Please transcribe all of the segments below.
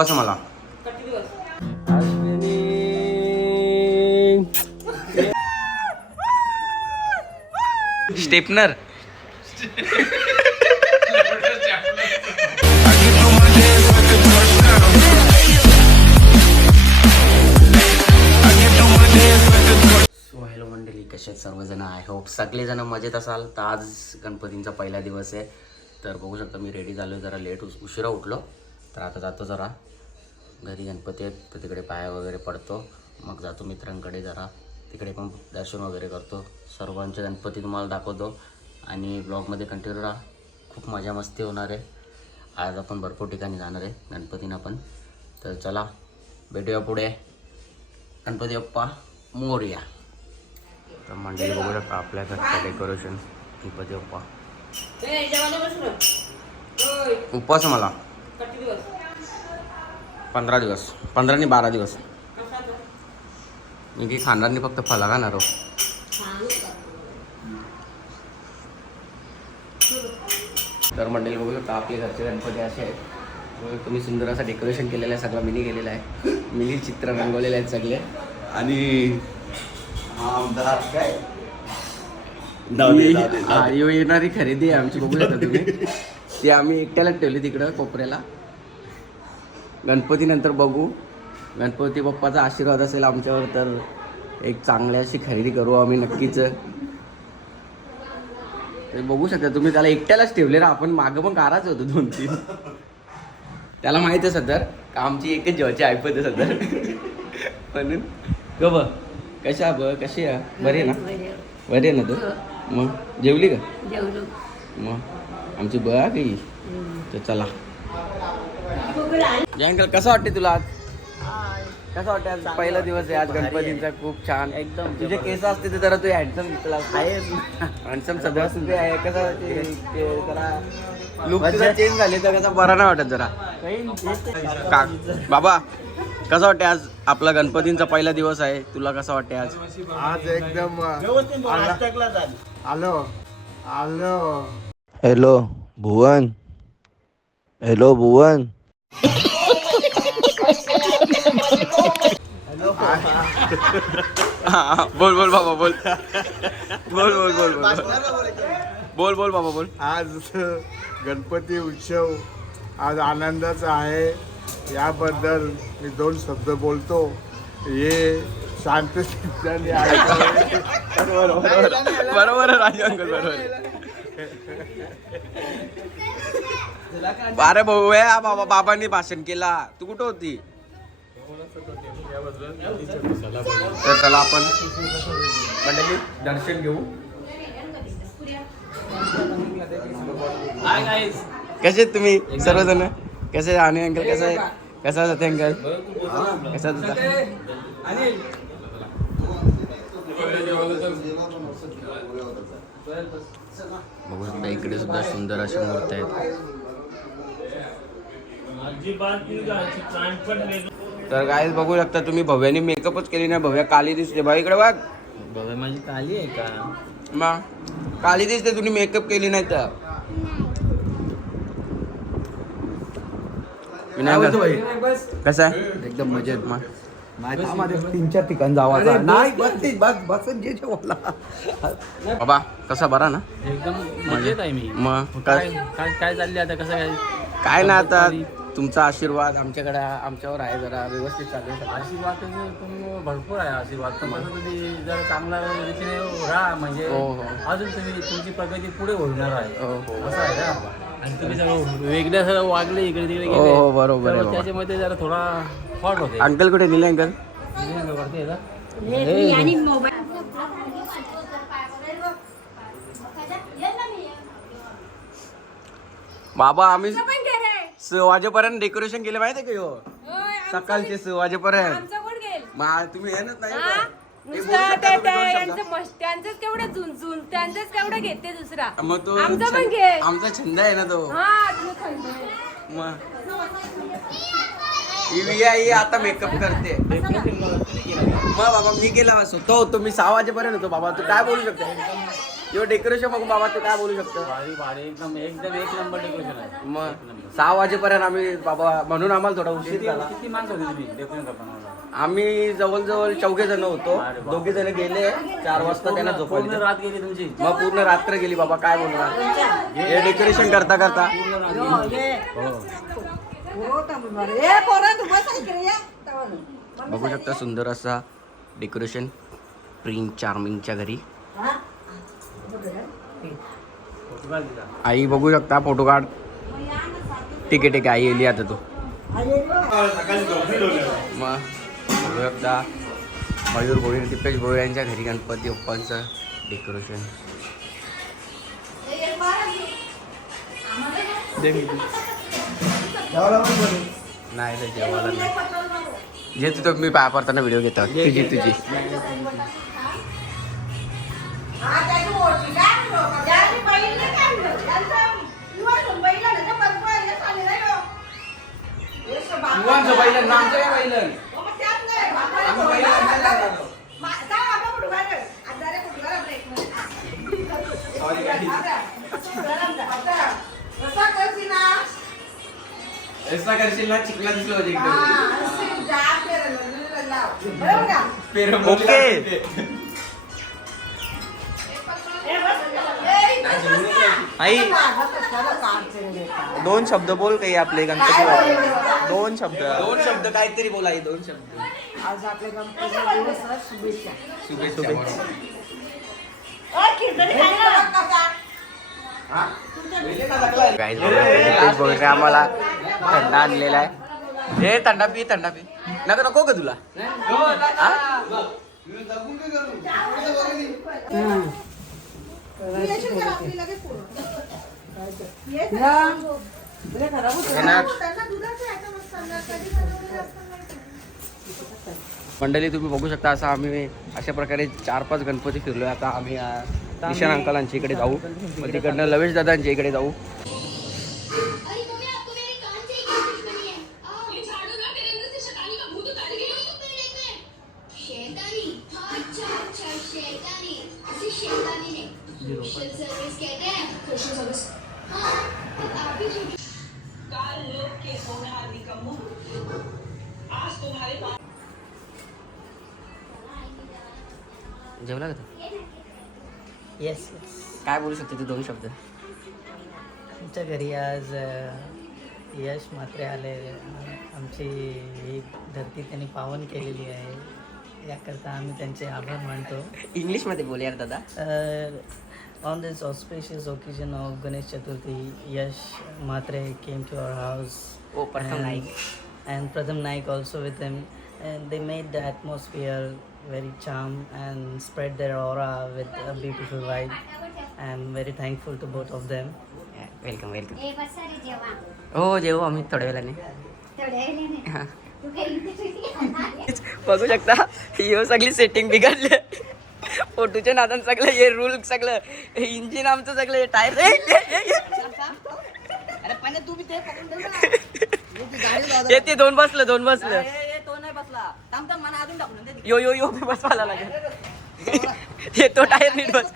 कसं मला. स्टेपनर. कसे सर्वजण? आय होप सगळेजण मजेत असाल. तर आज गणपतींचा पहिला दिवस आहे. तर बघू शकता मी रेडी झालो जरा लेट उशिरा उठलो. तर आता जातो जरा. घरी गणपती आहेत तर तिकडे पाया वगैरे पडतो. मग जातो मित्रांकडे जरा. तिकडे पण दर्शन वगैरे करतो. सर्वांचे गणपती तुम्हाला दाखवतो. आणि ब्लॉगमध्ये कंटिन्यू राहा. खूप मजा मस्ती होणार आहे. आज आपण भरपूर ठिकाणी जाणार आहे गणपतींना पण. तर चला भेटूया पुढे. गणपती बाप्पा मोरया. तर मंडळी शकता आपल्या घरचं डेकोरेशन गणपती बाप्पा. उपवास पंधरा दिवस. पंधरा आणि बारा दिवस. मी काही खाणार नाही फक्त फला खाणार हो तर मंडळी बघू शकता आपले घरचे गणपती असे आहेत. मी सुंदर असं डेकोरेशन केलेलं आहे सगळं मिनी केलेलं आहे. मिनी चित्र रंगवलेले आहेत सगळे. आणि हा आमदार काय? हा, यो येणारी खरेदी आहे आमची बघू शकता तुम्ही. ती आम्ही एकट्यालाच ठेवली तिकडं कोपऱ्याला. गणपती नंतर बघू. गणपती बाप्पाचा आशीर्वाद असेल आमच्यावर तर एक चांगली अशी खरेदी करू आम्ही नक्कीच. ते बघू शकता तुम्ही त्याला एकट्यालाच ठेवले ना आपण मागं पण काराच होतो दोन तीन. त्याला माहीत आहे सदर का आमची एकच जेवायची ऐपत आहे सदर. म्हणून ग ब कशा ब कशी आहे? बरी ना? बरी ना तू? मग जेवली का? जेवलो. मग? आमची बघा काही तर चला. अंकल कसं वाटते तुला आज? कसं वाटते आज पहिला दिवस आहे? आज गणपतींचा खूप छान. एकदम तुझे केस असते तर जरा तू हँडसम दिसला हँडसम सगळं सुद्धा आहे. कसं ते- ते जरा लुक तुझा चेंज झाले तर कसं बरा नाही वाटत जरा. का? बाबा कसं वाटते आज आपला गणपतींचा पहिला दिवस आहे? तुला कसं वाटते आज? आज एकदम आलो. आलो. Hello Bhuvan hello Bhuvan. बोल बोल बाबा बोल बोल बोल बोल बोल बोल बोल बाबा बोल आज गणपती उत्सव आज आनंदाचा आहे. याबद्दल मी दोन शब्द बोलतो. हे शांत. बरोबर आहे राजू अंकल बरोबर. अरे भाऊ या बाबा बाबांनी भाषण केला. तू कुठं होती? तर चला आपण मंडळी दर्शन घेऊ. कसे तुम्ही सर्वजण? कसे आणि अंकल? कसं आहे कसा जाते अंकल? कसा जाता बघू शकता इकडे सुद्धा सुंदर अशा मूर्ती आहेत. तर काय बघू शकता तुम्ही भव्याने मेकअपच केली नाही भव्या काली दिसते. भाई इकडे बघ. बाबा माझी काली आहे का? मग काली दिसते तुम्ही मेकअप केली नाही तर. कसं आहे? एकदम मजेत मग तीन चार ठिकाण जावा नाही बस ते- बस बस जे जे बोला बाबा कसा बरा ना? एकदम मजेत आहे मी. मग काय? काय काय काय चालले आता? कसं काय? काय ना आता. तुमचा आशीर्वाद आमच्याकडे आमच्यावर आहे जरा व्यवस्थित चालू आहे सगळं. आशीर्वाद तर भरपूर आहे आशीर्वाद. पण कसं तुम्ही जर चांगला रीतीने राहा म्हणजे हो, हो. अजून तुम्ही तुमची प्रगती पुढे होणार आहे. हो, हो. असं आहे का आणि तुम्ही सगळं वेगळ्या सगळं वागले इकडे तिकडे हो, गेले हो, बरोबर आहे तर बाबा. त्याच्यामध्ये जरा थोडा अंकल कुठे नेले अंकल? वरती आहे का? आणि मोबाईल. बाबा आम्ही सहा वाजेपर्यंत डेकोरेशन केले माहिती का सकाळचे सहा वाजेपर्यंत मग तुम्ही येणच नाही हा? हे आमचा छंद आहे ना तो. मग ही आता मेकअप करते. मग बाबा मी केला स्वतः होतो मी सहा वाजेपर्यंत होतो. बाबा तू काय बोलू शकतो? यो डेकोरेशन बघू बाबा तू काय बोलू शकतो? भारी भारी. एकदम एकदम एक नंबर डेकोरेशन आहे. मग सहा वाजेपर्यंत आम्ही बाबा म्हणून आम्हाला थोडा उशीर झाला. किती माणसं होती तुम्ही? डेकोरेशन करताना? आम्ही जवळजवळ चौघे जण होतो. दोघे जण गेले. चार वाजता त्यांना झोपवले रात गेली तुमची? मग पूर्ण रात्र गेली बाबा काय बोलणार? हे डेकोरेशन करता करता. बघू शकता सुंदर असा डेकोरेशन प्रिन्स चार्मिंगच्या घरी. आई बघू शकता फोटो काढ. ठीक आहे ठीक आहे आई येली आता तू. मग बघू शकता मयूर गोळी दिपेश भोईर यांच्या घरी गणपती ओप्पांचं डेकोरेशन नाही रे जेवायला नाही. जे तू मी पाया पडताना व्हिडिओ घेतो. तुझी तुझी. ऐसा करशील ना चिकला दिसलं होतं एकदम ओके. आई. दोन शब्द बोल काही आपले गणपती दोन शब्द. दोन शब्द काहीतरी बोला आई दोन शब्द. आज दिवस आहे, शुभेच्छा. शुभेच्छा. आम्हाला थंड आणलेला आहे. हे थंडा पी थंडा पी. नका नको का तुला. मंडळी तुम्ही बघू शकता असं आम्ही अशा प्रकारे चार पाच गणपती फिरलोय. आता आम्ही निशान अंकलांच्या इकडे जाऊ. मग तिकडनं लवेश दादांच्या इकडे जाऊ. बोलू शकते तू दोन शब्द. आमच्या घरी आज अ, यश मात्रे आले. अ, आमची ही धरती त्यांनी पावन केलेली आहे. याकरता आम्ही त्यांचे आभार मानतो. इंग्लिशमध्ये बोल यार दादा. On this auspicious occasion of Ganesh Chaturthi Yash Mhatre came to our house O Pratham Naik and Pratham Naik also with him. And they made the atmosphere very charm and spread their aura with a beautiful vibe. I'm very thankful to both of them. Welcome welcome ए बस रे जेवा. हो जेवू आम्ही थोड्या वेळाने हा. बघू शकता ही सगळी सेटिंग बिघडली. फोटोच्या नादान सगळं हे रूल सगळं हे इंजिन आमचं सगळं हे टायर हे ते दोन बसलं दोन बसलं. यो यो यो मी बसवायला लागेल. हे तो टायर नीट बस.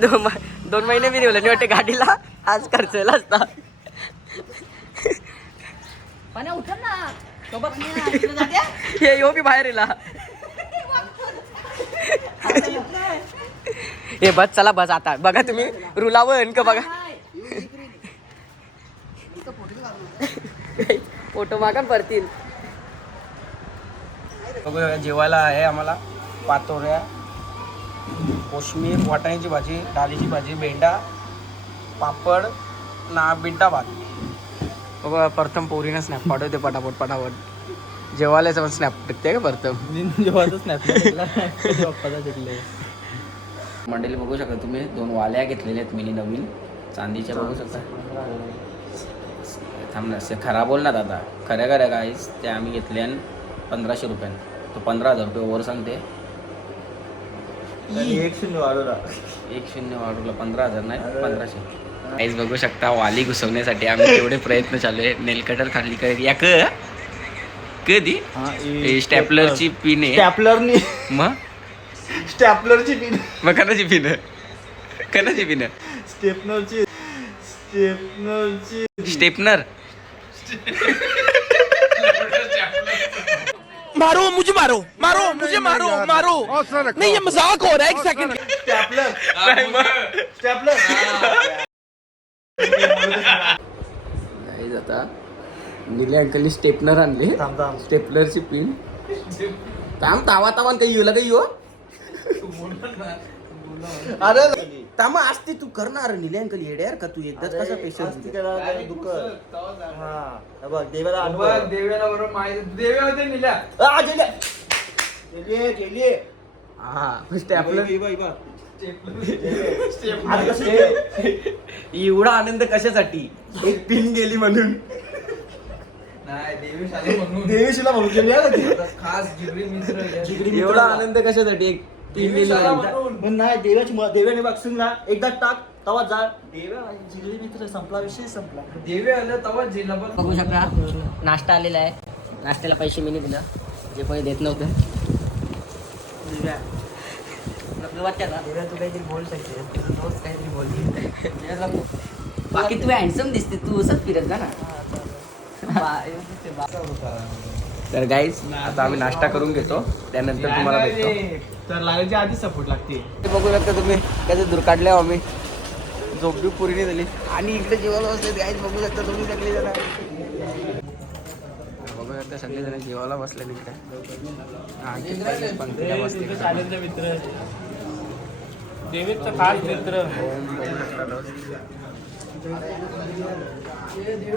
दोन म- दोन महिने मी नेवलं नाही वाटते गाडीला. आज खर्चला असता. हे यो बी बाहेर येला. हे बस चला बस आता. बघा तुम्ही रुलावर का बघा. फोटो मागा परतील जेवायला आहे आम्हाला. पातोऱ्या. कोशमीर वाटाण्याची भाजी डाळीची भाजी भेंडा पापड ना बिड्डा भात. बघा प्रथम पोरीनं स्नॅप पाठवते पटापट पटापट. जेवायला पण स्नॅप टाकते का प्रथम? मंडळी बघू शकता तुम्ही दोन वाल्या घेतलेल्या आहेत मिनी नवीन. चांदीच्या बघू शकता. थांब ना से खरा बोल ना दादा. खऱ्या खऱ्या काहीच ते आम्ही घेतले आणि पंधराशे रुपयानं. तो पंधरा हजार रुपये वर सांगते. एक शून्य वाढवला. एक शून्य वाढवलं पंधरा हजार नाही पंधराशे. काहीच बघू शकता वाली घुसवण्यासाठी आम्ही तेवढे प्रयत्न चालू आहे. नेल कटर खाली काय या क? कधी? स्टॅपलरची पिन. आहे स्टॅपलरनी. मग स्टॅपलरची पिन. मग कणाची पिन? कणाची पिन? स्टेपनरची स्टेपनरची. स्टेपनर? मारो मुझे मारो मारो मुझे मारो मारो। नहीं ये मजाक हो रहा है एक सेकंड स्टॅपलर। स्टॅपलर। गाईज आता निले अंकलनी स्टेपनर आणले. स्टेपलरची पिन. थांब तावा तावा काही येऊ काही येऊ. अरे तामा असते तू करणार निले अंकल येडे यार का तू एकदाच कसा पेशंट दुखत हा. हे बघ देवाला अनुभव. देव्याला बरोबर माहिती देव्या होते निल्या. आ, गेले. गेले, गेले. हा स्टेपलर. इबा, इबा. आता कसं गेले? एवढा आनंद कशासाठी? एक पिन गेली म्हणून. नाही देवी शाले म्हणून. देवीशीला म्हणून. गेली आहे ना ती. खास जिगरी मित्र. जिगरी मित्र. एवढा आनंद कशासाठी? एक पण नाही देवाची म- देवाने बघसून ना एकदा टाक तवा जा. देवा जिगरी मित्र संपला विषय संपला. देवी आलं तेव्हा जिल्हा पण बघू शकता नाश्ता आलेला आहे. नाश्त्याला पैसे मी नाही दिला. जे कोणी देत नव्हतं. देवा तू काहीतरी बोल शकते. तुझं दोस्त काहीतरी बोलली बाकी तू हँडसम दिसते तू असंच फिरत जा ना. तर गाईज आता आम्ही नाश्ता करून घेतो. त्यानंतर तुम्हाला भेटतो. तर लागायच्या आधी सपोर्ट लागते. ते बघू शकता तुम्ही कसे दूर काढले आम्ही. झोप बी पुरी नाही झाली. आणि इकडे जेवायला बसले गाईज बघू शकता तुम्ही सगळे जण. बघू शकता सगळे जण जेवायला बसले तिकडे आणखी काही पंक्तीला बसले मित्र. देवीचा खास मित्र.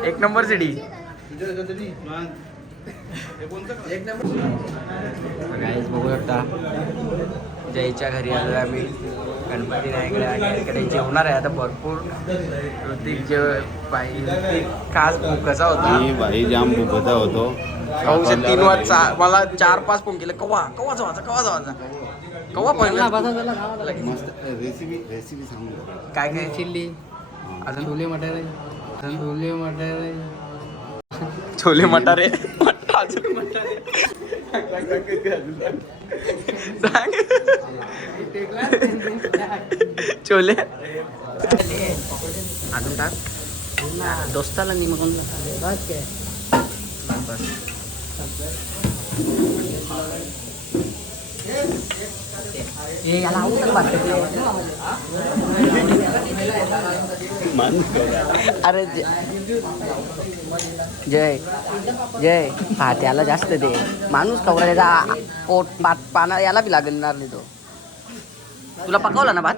एक नंबर सिटी गाईज बघू शकता जयच्या घरी आलोय आम्ही. गणपती नायकडे इकडे जेवणार आहे आता भरपूर. ऋतिक जेव बाई ऋतिक खास भुकाचा होता. भाई जाम भुकता होतो. काहूचे तीन वाज चा- मला चार पाच फोन केले. कवा कवा जावाचा कवा जावाचा कवा पहिला. मस्त रेसिपी रेसिपी सांगू काय काय? चिल्ली. अजून? छोले मटार. छोले मटार. छोले मटारे. अजून सांग. छोले. अजून टाक. दोस्ताला नाही मग बस. ए याला अरे जय जय हा त्याला जास्त दे माणूस कवरा त्याचा पोट पात पाना याला बी लागणार नाही तो तुला पकवला ना भात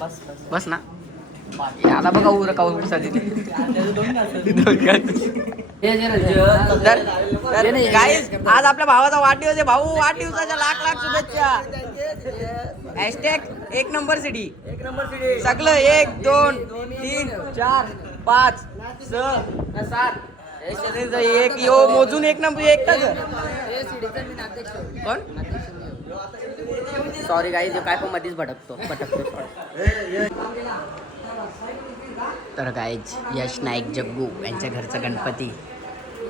बस बस ना याला बघा उर का उरसा दिली आज आपल्या भावाचा वाढदिवस आहे भाऊ. वाढदिवसाच्या लाख लाख शुभेच्छा. हॅशटॅग एक नंबर सिटी एक नंबर सिटी सगळं एक दोन तीन चार पाच सहा सात. एक. यो मोजून एक नंबर एकटाच कोण? सॉरी गाई काय पण मध्येच भटकतो भटकतो तर गाईज यश नाईक जग्गू यांच्या घरचा गणपती.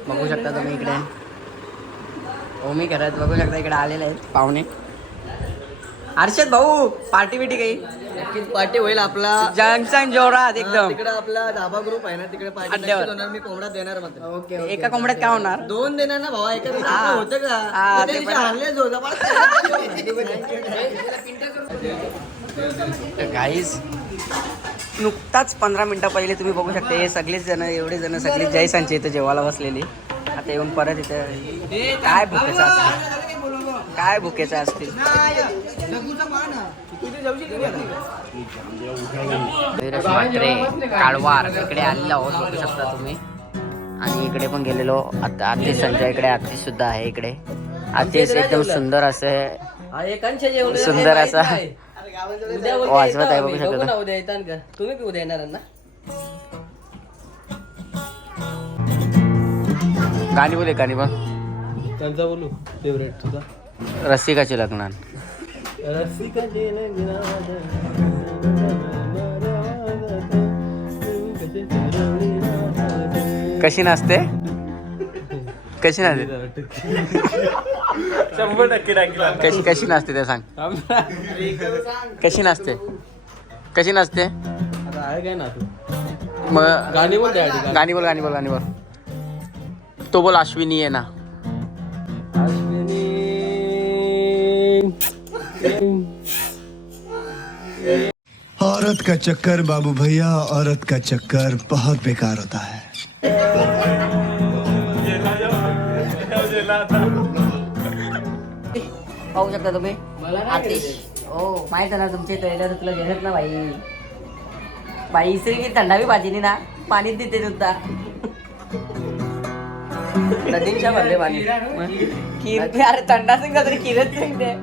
बघू शकता तुम्ही इकडे. ओमी घरात बघू शकता इकडे आलेले आहेत पाहुणे. हर्षद भाऊ पार्टी बिटी काही? नक्कीच पार्टी होईल आपला. जंक्शन जोरात एकदम. तिकडे आपला धाबा ग्रुप आहे ना तिकडे पार्टी होणार. मी कोंबडा देणार मात्र. ओके एका कोंबड्यात काय होणार? दोन देणार ना भावा एका हा. होतं का? हा, होतं गाईज नुकताच पंधरा मिनिटं पहिले तुम्ही बघू शकता हे सगळेच जण एवढे जण सगळे जयसांचे इथं जेवायला बसलेले. आता येऊन परत इथं काय भुकेचं असतील काय भुकेचं असतील? काळवार इकडे आलेलो आहोत बघू शकता तुम्ही. आणि इकडे पण गेलेलो आता आतिश संजय इकडे आतिश सुद्धा आहे इकडे. आतिश एकदम सुंदर असं सुंदर असा वाजवत आहे. बघू शकता उद्या येतात का? तुम्ही उद्या येणार ना? गाणी बोले गाणी बघ त्यांचा बोलू फेवरेट तुझा? रसिकाचे लग्न कशी नाचते? कशी नाचते? शंभर टक्के कशी कशी नाचते ते सांग. कशी नाचते? कशी नाचते? आहे काय ना तू मग गाणी बोल त्यासाठी गाणी. बोल गाणी बोल गाणी बोल. तो बोल अश्विनी आहे ना. औरत का चक्कर बाबू भैया औरत का चक्कर बहुत बेकार होता है। पाहू शकता तुम्ही? आतिश. हो माहीत ना तुमचे ट्रेलर तुला घेत ना बाई. बाई इसरी की थंडावी भाजीनी ना पाणीच देते नुसता. नदींच्या भरले पाणी. खीर अरे थंडा सिंग तरी खीरच सिंगते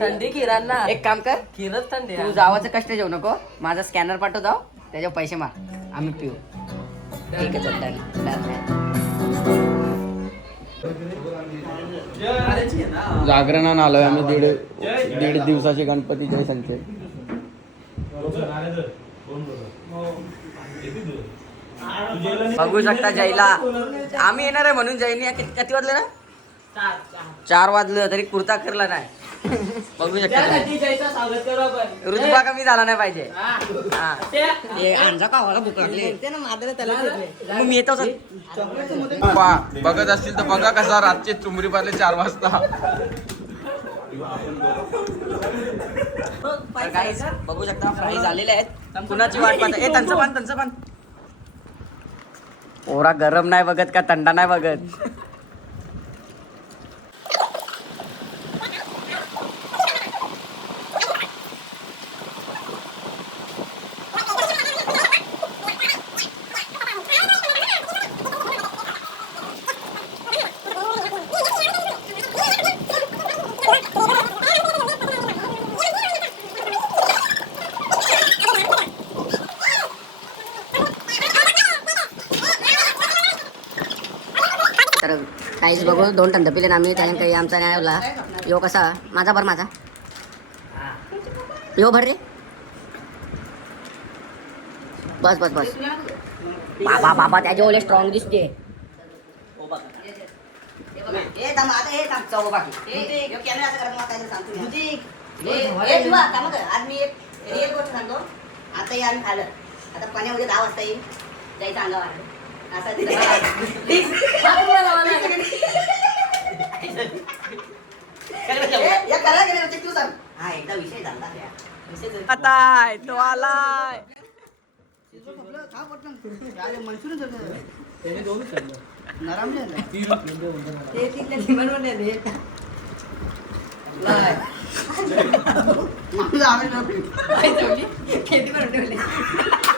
थंडी खिरांना. एक काम कर. खीरच थंडी तू जावाचं कष्ट जेवू नको. माझा स्कॅनर पाठव जाऊ त्याच्यावर पैसे मार. आम्ही पिऊ. ठीक आहे चल. जागरणानं आलोय आम्ही दीड दीड दिवसाचे गणपतीचे संचय बघू शकता जयला. आम्ही येणार आहे म्हणून जयनी किती किती वाजले ना चार वाजलं तरी कुर्ता करला नाही. बघू शकता. ऋतुबा कमी झाला नाही पाहिजे. हा. हे. अंजा कावाला भूक लागली मग मी येतो बघत असतील तर बघा कसा रातचे चुमरी पारले चार वाजता. बघू शकता फ्राई झालेले आहेत. कुणाची वाट पाहता? ए त्यांचं पण त्यांचं पण ओरा गरम नाही बघत का थंडा नाही बघत तर काहीच बघू दोन टंद पिले ना आम्ही त्याने काही आमचा नाही होला यो कसा? माझा भर माझा. यो भर रे. बस बस बस. बाबा बाबा त्याच्या ओले स्ट्रॉंग दिसते. ए थांब आता हे थांब चौ बाकी. यो कॅमेरा असं. ए, सांगतो आता हे आम्ही खाल्लं आता पाण्यामध्ये दहा वाजता येईल जायचं अंगावर असं तिथं हा एकदा विषय झाला आता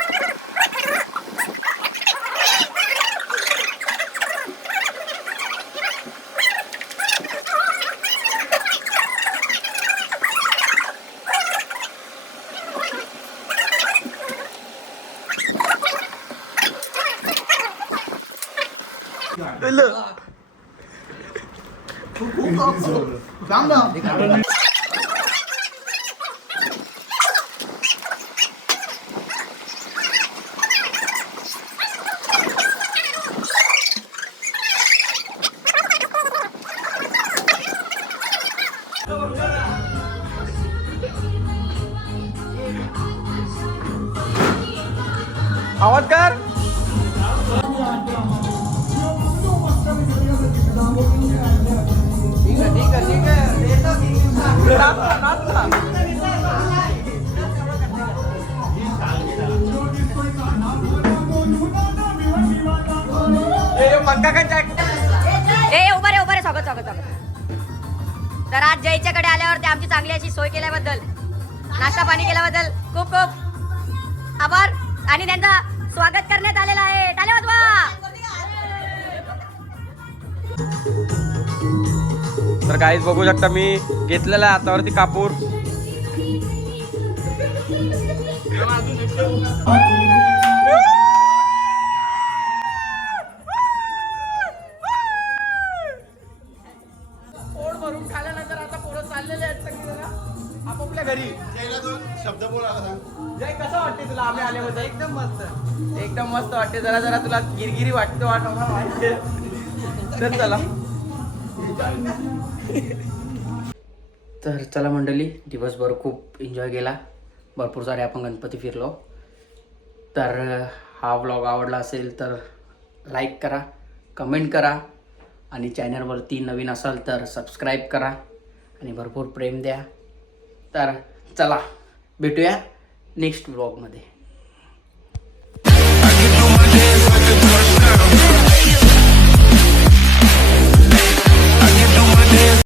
स्वागत तर आज जयच्याकडे आल्यावरती आमची चांगली अशी सोय केल्याबद्दल नाश्ता पाणी केल्याबद्दल खूप खूप आभार आणि त्यांचा स्वागत करण्यात आलेला आहे. वाजवा तर काहीच बघू शकता मी घेतलेला आहे हातावरती कापूर. आम्ही आल्याबद्दल एकदम मस्त. एकदम मस्त वाटते. जरा जरा तुला गिरगिरी वाटते वाट तर चला. तर चला मंडळी दिवसभर खूप एन्जॉय केला. भरपूर सारे आपण गणपती फिरलो. तर हा व्लॉग आवडला असेल तर लाईक करा कमेंट करा. आणि चॅनलवरती नवीन असाल तर सबस्क्राईब करा. आणि भरपूर प्रेम द्या. तर चला भेटूया नेक्स्ट ब्लॉगमध्ये